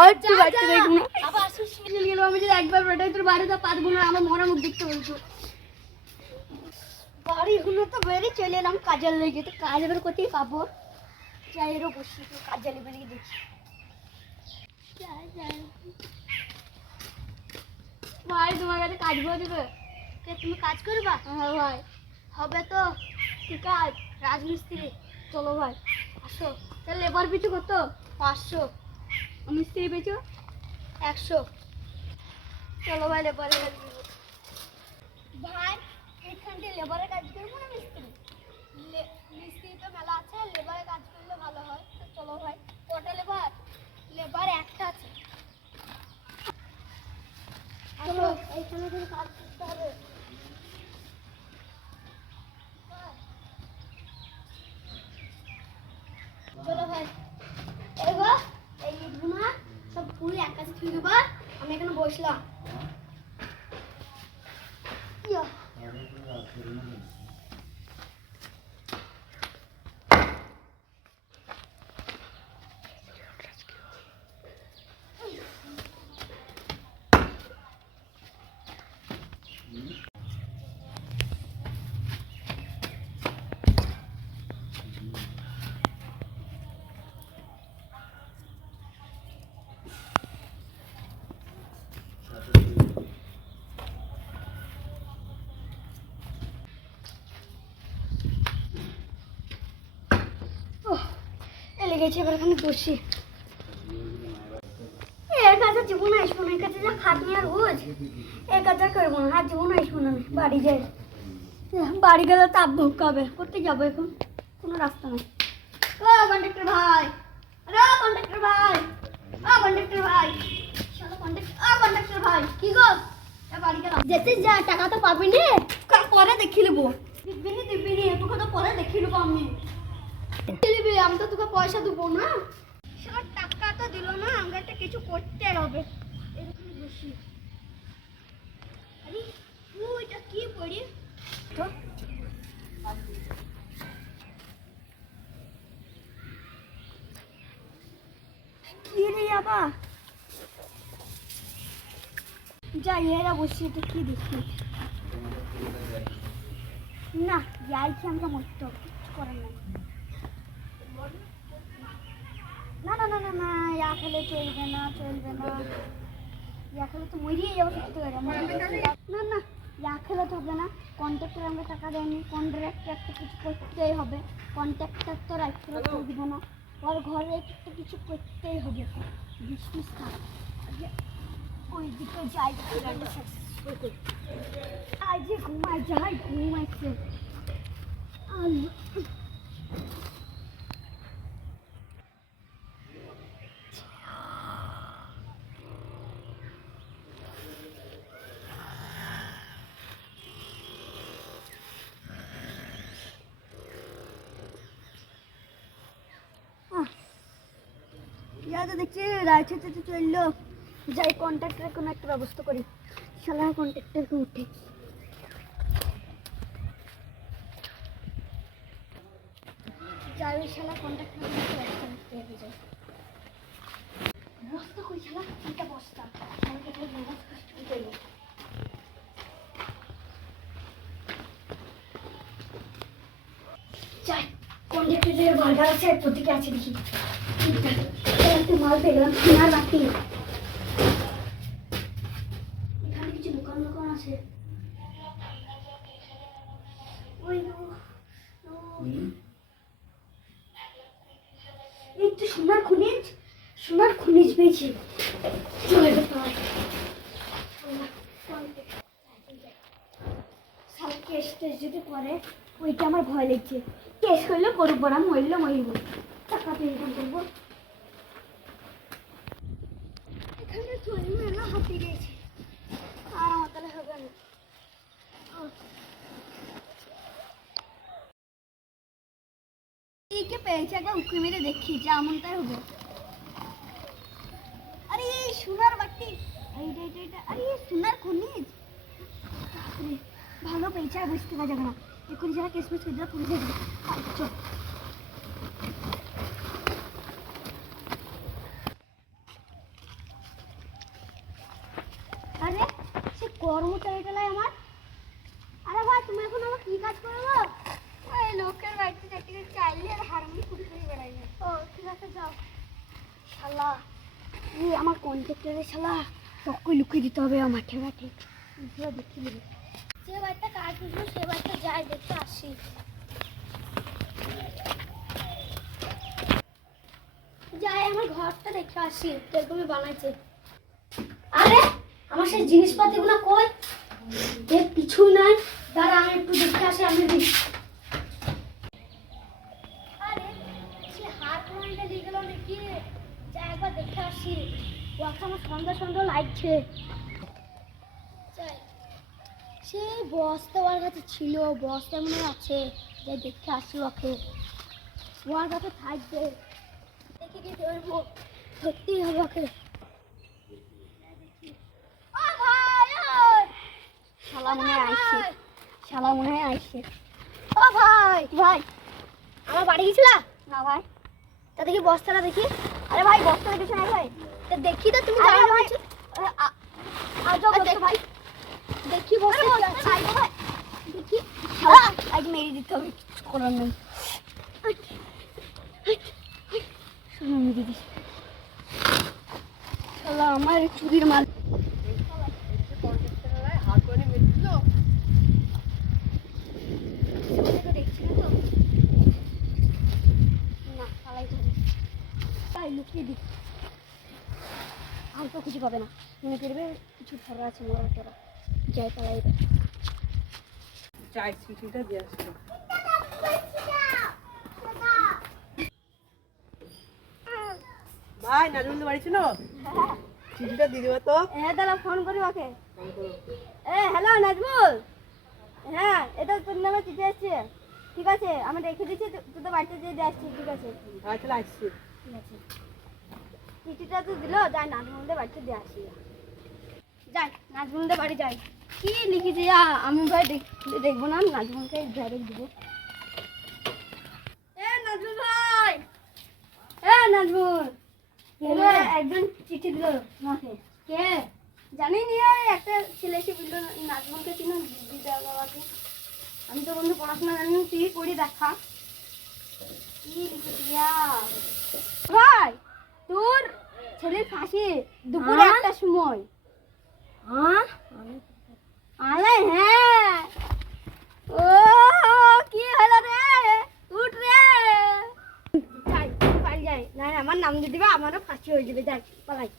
আর তুই বাড়তে দেখবো না আবার আসিস গেল আমি যদি একবার বেটাই তোর বাড়িতে পারবো না আমার মরা মুখ দেখতে বলছো বাড়িগুলো তো বেরিয়ে চলে এলাম কাজের লেগে তো কাজ এবার কোথায় পাবো যাই এরও বসি তো কাজ লেগে দেখি ভাই তোমার কাছে কাজ করে দেবে তুমি কাজ করবা হ্যাঁ ভাই হবে তো ঠিক আছে রাজমিস্ত্রি চলো ভাই আসো তাহলে লেবার পিছু কত 500 মিস্ত্রি পিছু 100 চলো ভাই লেবারের কাজ করবো ভাই এইখানটা লেবারের কাজ করবো না মিস্ত্রি মিস্ত্রি তো মেলা আছে লেবারের কাজ করলে ভালো হয় তো চলো ভাই কটা লেবার লেবার একটা আছে চলো এইখানে থেকে কাজ করতে হবে চলো ভাই এগো এই ইটগুনা সব পুরো এক কাছে থুই দেবা আমি এখানে বসলাম ইয়া লেগেছে এবার এখানে বসি এর কাছে জীবন আসবো না এর কাছে যা খাটনি আর রোজ এর কাছে করবো না আর জীবন আসবো না আমি বাড়ি যাই বাড়ি গেলে তাপ ঢুকাবে করতে যাবো এখন কোনো রাস্তা নেই ও কন্ডাক্টর ভাই আরে কন্ডাক্টর ভাই ও কন্ডাক্টর ভাই চলো কন্ডাক্টর ভাই কি গো বাড়ি গেলাম যেতে যা টাকা তো পাবি না পরে দেখি নেবো দিবি তোকে তো পরে দেখি নেবো আমি আমি তো তোকে পয়সা দেবো না সব টাকা তো দিল না আমাকে কিছু করতে হবে এরকম বসি আরে এটা কি পড়ি তো কি রে বাবা যাই এরা বসি এটা কি দেখি না যাই কি আমরা মরতে হবে কিছু করার নাই না না না না না ইয়া খেলে চলবে না ইয়া খেলে তো মরিয়ে যাবো সত্যি করে না না ইয়া খেলে তো হবে না কন্ট্রাক্টর আমরা টাকা দেয়নি কন্ট্রাক্টর একটা কিছু করতেই হবে কন্ট্রাক্টর তো রাইট করে থাকবে না ওর ঘরে একটা কিছু করতেই হবে বিষ্ণু ওই দিকে যাই আজ যে ঘুমাইছে ইয়াতে দেখছি রাইট হাতে চললো যাই কন্ট্রাক্টরের কোনো একটা ব্যবস্থা করি শালা কন্ট্রাক্টরকে উঠে যাই ওই শালা কন্ট্রাক্টর যাই বস্তা কই শালা এটা বস্তা আমাকে তো যাই কন্ট্রাক্টরের বার্গার আছে প্রতীকে আছে দেখি মাল পেয়ে গেলাম সোনার বাটি এখানে কিছু দোকান আছে এই তো সোনার খনিজ পেয়েছি কেস টেস যদি করে ওইটা আমার ভয় লাগছে কেস করলে করবো না মরলে মরিব টাকা তো ইনকাম করবো এখানে চলি মেলা হাতি গেছে আর আমার তাহলে হবে না একে পেয়েছে একটা উঁকি মেরে দেখি যেমন তাই হবে আরে এই সোনার বাটি এইটা আরে সোনার খনিজ ভালো পেয়েছে আর বুঝতে পারা যাবে না এখন যারা কেসমেস করে দেওয়া পুলিশে দেবে আচ্ছা শালা আমার কন্ট্রাক্টরের শালা তকই লুকিয়ে দিতে হবে আমার মাঠে দেখি নেবে যে বাড়িটা কাজ বুঝবো সে বাড়িটা যাই দেখতে আসি যাই আমার ঘরটা দেখে আসি কিরকমই বানাইছে আরে আমার সেই জিনিসপাতিগুলো কই এর পিছু নাই দাঁড়া আমি একটু দেখে আসি আমি আরে সে হাত মন্ডে দিয়ে গেল নাকি যাই একবার দেখে আসি ওকে আমার সন্ধ্যা সন্ধ্যা লাগছে সেই বস্তা ওর কাছে ছিল বস্তা মনে আছে যাই দেখে আসি ওকে ওর কাছে থাকবে দেখে কি ধরবো ধরতেই হবে ওকে শালা মনে হয় আসছে ও ভাই ভাই আমার বাড়ি গেছিলা না ভাই তা দেখি বস্তাটা দেখি আরে ভাই বস্তাটা কিছু নাই ভাই তা দেখি তো তুমি জানো ভাই ভাই দেখি বস্তা চাই ভাই দেখি আজ মেরে দিতে হবে কিছু করার নেই দিদি শালা আমার চুরির মাল লুকিয়ে দিই আর তো কিছু পাবে না মনে করবে কিছু ধরা আছে মোড়া তোরা যাই পালাই চাই চিঠিটা দিয়ে আসলো ভাই নাজমুল বাড়ি ছিল চিঠিটা দিয়ে দেবো তো দাদা ফোন করি ওকে হ্যালো নাজমুল হ্যাঁ এটা তোর নামে চিঠি আসছে ঠিক আছে আমি রেখে দিচ্ছি তোদের বাড়িতে যেয়ে দিয়ে আসছি ঠিক আছে আচ্ছা আসছি ঠিক আছে চিঠিটা তো দিল যাই নাজমুলদের বাড়িতে দিয়ে আসি যাই নাজমুলদের বাড়ি যাই কি লিখেছি আমি ভাই দেখবো না নাজমুলকে ডাইরেক্ট দিব নাজমুল ভাই নাজমুল একজন চিঠি দিল তোমাকে কে জানি নি একটা ছেলে এসে বললো নাজমুলকে চিনো দিদা বাবাকে আমি তো বন্ধু পড়াশোনা জানি তুই পড়ি দেখা কি লিখেছি ভাই তোর ছেলের ফাঁসি দুপুরে একটা সময় আরে হ্যাঁ ও কি হলো রে উঠ রে যাই পালিয়ে যাই না আমার নাম দিয়ে দিবে আমারও ফাঁসি হয়ে যাবে যাই পালাই